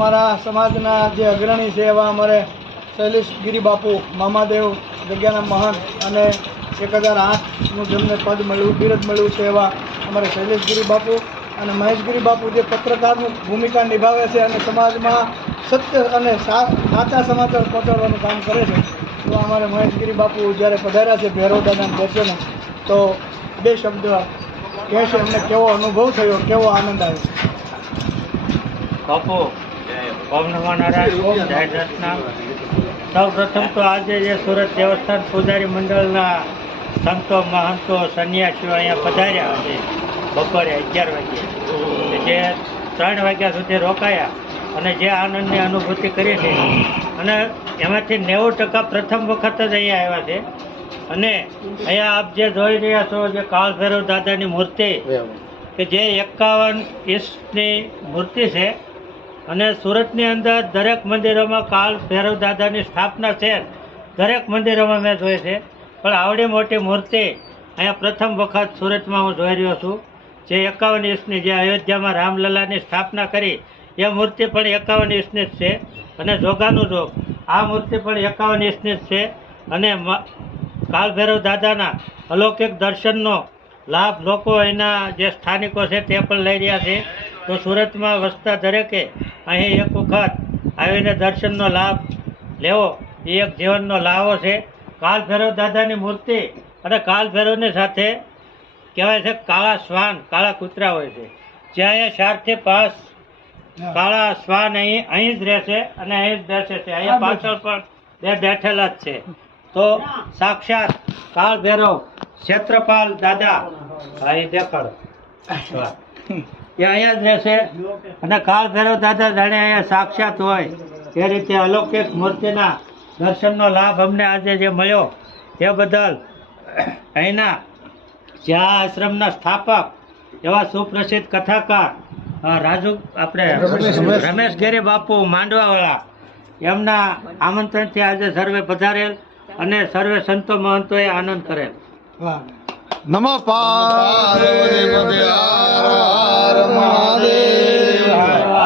અમારા સમાજના જે અગ્રણી છે એવા અમારે શૈલેષ ગિરી બાપુ મામાદેવ જગ્યાના મહંત અને 1008નું જેમને પદ મળ્યું બિરદ મળ્યું છે એવા અમારે શૈલેષ ગિરી બાપુ અને મહેશ ગિરી બાપુ જે પત્રકારની ભૂમિકા નિભાવે છે અને સમાજમાં સત્ય અને સાચા સમાચાર પહોંચાડવાનું કામ કરે છે. તો અમારે મહેશ ગિરી બાપુ જ્યારે પધાર્યા છે ભૈરવ દાદાના દર્શને તો 2 શબ્દ કહેશે એમને કેવો અનુભવ થયો, કેવો આનંદ આવ્યો. બાપુ સૌ પ્રથમ તો આજે જે સુરત દેવસ્થાન પૂજારી મંડળના સંતો મહંતો સંન્યાસીઓ અહીંયા પધાર્યા છે બપોરે 11 વાગ્યે, જે 3 વાગ્યા સુધી રોકાયા અને જે આનંદની અનુભૂતિ કરી છે અને એમાંથી 90% પ્રથમ વખત જ અહીંયા આવ્યા છે. અને અહીંયા આપ જે જોઈ રહ્યા છો જે કાળ ભૈરવ દાદાની મૂર્તિ કે જે 51 ઇંચની મૂર્તિ છે અને સુરતની અંદર દરેક મંદિરોમાં કાળ ભૈરવ દાદાની સ્થાપના છે, દરેક મંદિરોમાં મેં જોઈ છે, પણ આવડી મોટી મૂર્તિ અહીંયા પ્રથમ વખત સુરતમાં હું જોઈ રહ્યો છું. જે 51 ઇંચની જે અયોધ્યામાં રામલલ્લાની સ્થાપના કરી એ મૂર્તિ પણ 51 ઇંચની જ છે અને જોગાનું જોગ આ મૂર્તિ પણ 51 ઇંચની જ છે. અને કાળ ભૈરવ દાદાના અલૌકિક દર્શનનો લાભ લોકો એના જે સ્થાનિકો છે તે પણ લઈ રહ્યા છે. તો સુરતમાં વસતા દરેકે અહીં એક વખત આવીને દર્શનનો લાભ લેવો એ એક જીવનનો લાવો છે. કાળ ભૈરવ દાદાની મૂર્તિ અને કાળ ભૈરવની સાથે કહેવાય છે કાળા શ્વાન, કાળા કૂતરા હોય છે. જ્યાં અહીંયા 4 થી 5 કાળા શ્વાન અહીં જ રહેશે અને અહીં જ બેસે છે. અહીંયા પાછળ પણ 2 બેઠેલા જ છે. તો સાક્ષાત કાળ ભૈરવ ક્ષેત્રપાલ દાદા અહીં દેખાડો એ અહીંયા જ રહેશે અને કાળ ભૈરવ દાદા જાણે અહીંયા સાક્ષાત હોય એ રીતે અલૌકિક મૂર્તિના દર્શનનો લાભ અમને આજે જે મળ્યો એ બદલ અહીંના જે આ આશ્રમના સ્થાપક એવા સુપ્રસિદ્ધ કથાકાર રમેશ ગિરી બાપુ માંડવાવાળા એમના આમંત્રણથી આજે સર્વે પધારેલ અને સર્વે સંતો મહંતોએ આનંદ કરેલ. નમઃ પાર્વતી પતે હર હર મહાદેવ.